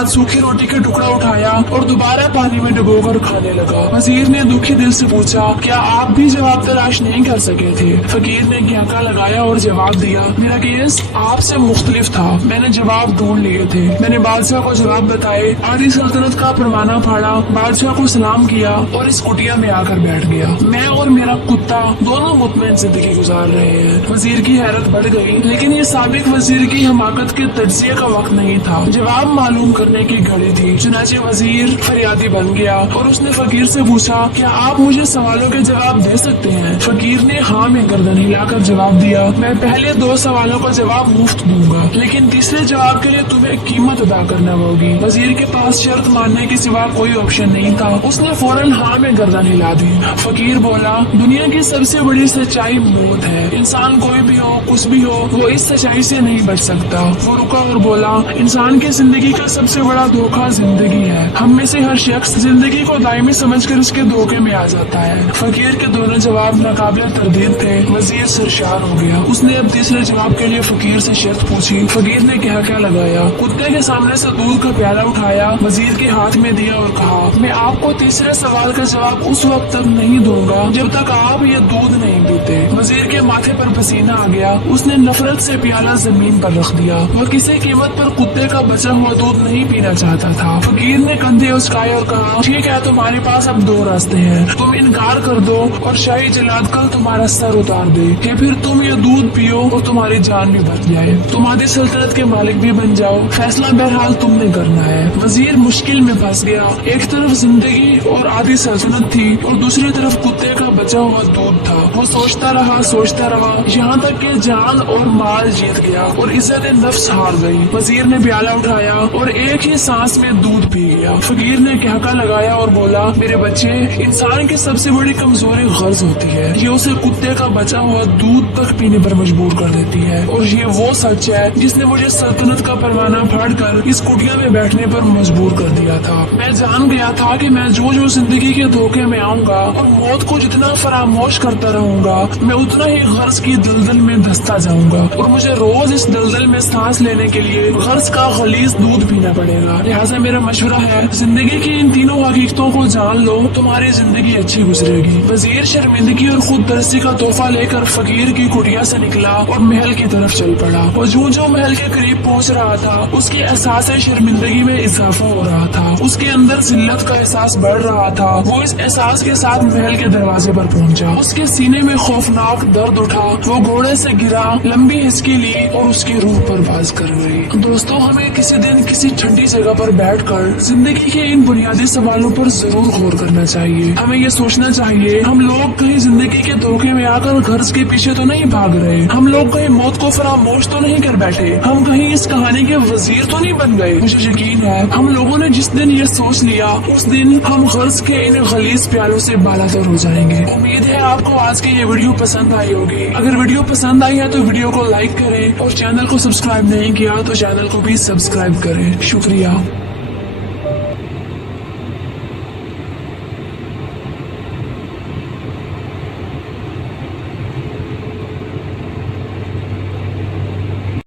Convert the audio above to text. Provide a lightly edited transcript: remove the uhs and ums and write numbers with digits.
बाद सूखी रोटी का टुकड़ा उठाया और दोबारा पानी में डुबोकर खाने लगा। वजीर ने दुखी दिल से पूछा, क्या आप भी जवाब तलाश नहीं कर सके थे? फकीर ने घाका लगाया और जवाब दिया, मेरा केस आपसे मुख्तलिफ था। मैंने जवाब ढूंढ लिए थे। मैंने बादशाह को जवाब बताए, आधी सल्तनत का परवाना फाड़ा, बादशाह को सलाम किया और इस कुटिया में आकर बैठ गया। मैं और मेरा कुत्ता दोनों मुतमईन जिंदगी गुजार रहे हैं। वजीर की हैरत बढ़ गई, लेकिन ये साबिक वजीर की हमाकत के तज्जिए का वक्त नहीं था। जवाब मालूम करने की घड़ी थी। चुनाचे वजीर फरियादी बन गया और उसने फकीर से पूछा, क्या आप मुझे सवालों के जवाब दे सकते हैं? फकीर ने हाँ में गर्दन हिलाकर जवाब दिया, मैं पहले 2 सवालों का जवाब मुफ्त दूंगा, लेकिन तीसरे जवाब के लिए तुम्हें कीमत अदा करना होगी। वजीर के पास शर्त मानने के सिवा कोई ऑप्शन नहीं था। उसने फौरन हाँ में गर्दन हिला दी। फकीर बोला, दुनिया की सबसे बड़ी सच्चाई मौत है। इंसान कोई भी हो, कुछ भी हो, वो इस सच्चाई से नहीं बच सकता। वो रुका और बोला, इंसान की जिंदगी का सबसे बड़ा धोखा जिंदगी है। हम में से हर शख्स जिंदगी को दायमी समझकर उसके धोखे में आ जाता है। फकीर के दोनों जवाब नाकाबिल तरदीद थे। वजीर सरशार हो गया। उसने अब तीसरे जवाब के लिए फकीर से शर्त पूछी। फकीर ने क्या लगाया, कुत्ते के सामने से दूध का प्याला उठाया, वजीर के हाथ में दिया और कहा, मैं आपको तीसरे सवाल का जवाब उस वक्त तक नहीं दूंगा जब तक आप ये दूध नहीं पीते। वजीर के माथे पर पसीना आ गया। उसने नफरत से प्याला जमीन पर रख दिया। वह किसी कीमत पर कुत्ते का बचा हुआ दूध नहीं पीना चाहता था। फकीर ने कंधे उचकाए और कहा, ठीक है, तुम्हारे पास अब 2 रास्ते हैं। तुम इनकार कर दो और शाही जल्लाद कल तुम्हारा सर उतार दे, या फिर तुम ये दूध पियो और तुम्हारी जान भी बच जाए। तुम आधी सल्तनत के मालिक भी बन जाओ। फैसला बहरहाल तुमने करना है। वजीर मुश्किल में फंस गया। एक तरफ जिंदगी और आधी सल्तनत थी और दूसरी तरफ कुत्ते का बचा हुआ दूध था। वो सोचता रहा यहाँ तक कि जान और माल जीत गया और इज्जत नफ्स हार गई। वजीर ने प्याला उठाया और एक ही सांस में दूध पी गया। फकीर ने कहका लगाया और बोला, मेरे बच्चे, इंसान की सबसे बड़ी कमजोरी गर्ज होती है। ये उसे कुत्ते का बचा हुआ दूध तक पीने पर मजबूर कर देती है, और ये वो सच है जिसने मुझे सल्तनत का परवाना फाड़कर इस कुटिया में बैठने पर मजबूर कर दिया था। मैं जान गया था कि मैं जो जिंदगी के धोखे में आऊंगा और मौत को जितना फरामोश करता रहूंगा, मैं उतना ही गर्ज की दलदल में धंसता जाऊंगा, और मुझे रोज इस दलदल में सांस लेने के लिए गर्ज का गलीज दूध पीना पड़ेगा। लिहाजा मेरा मशवरा है, जिंदगी की इन तीनों हकीकतों को जान लो, तुम्हारी जिंदगी अच्छी गुजरेगी। वजीर शर्मिंदगी और खुद दर्जी का तोहफा लेकर फकीर की कुटिया से निकला और महल की तरफ चल पड़ा। वो जो महल के करीब पहुंच रहा था, उसके एहसास शर्मिंदगी में इजाफा हो रहा था। उसके अंदर जिल्लत का एहसास बढ़ रहा था। वो इस एहसास के साथ महल के दरवाजे पर पहुंचा। उसके सीने में खौफनाक दर्द उठा। वो घोड़े से गिरा, लंबी हिचकी ली और उसकी रूह परवाज कर गई। दोस्तों, हमें किसी दिन किसी ठंडी जगह पर बैठकर जिंदगी के इन बुनियादी सवालों पर जरूर गौर करना चाहिए। हमें ये सोचना चाहिए, हम लोग कहीं जिंदगी के धोखे में आकर गर्ज के पीछे तो नहीं भाग रहे। हम लोग कहीं मौत को फरामोश तो नहीं कर बैठे। हम कहीं इस कहानी के वजीर तो नहीं बन गए। मुझे यकीन है, हम लोगों ने जिस दिन ये सोच लिया, उस दिन हम गर्ज के इन गलीज प्यालों से बालातर हो जाएंगे। उम्मीद है आपको आज की ये वीडियो पसंद आई होगी। अगर वीडियो पसंद आई है तो वीडियो को लाइक करें, और चैनल को सब्सक्राइब नहीं किया तो चैनल को भी सब्सक्राइब करें। शुक्रिया।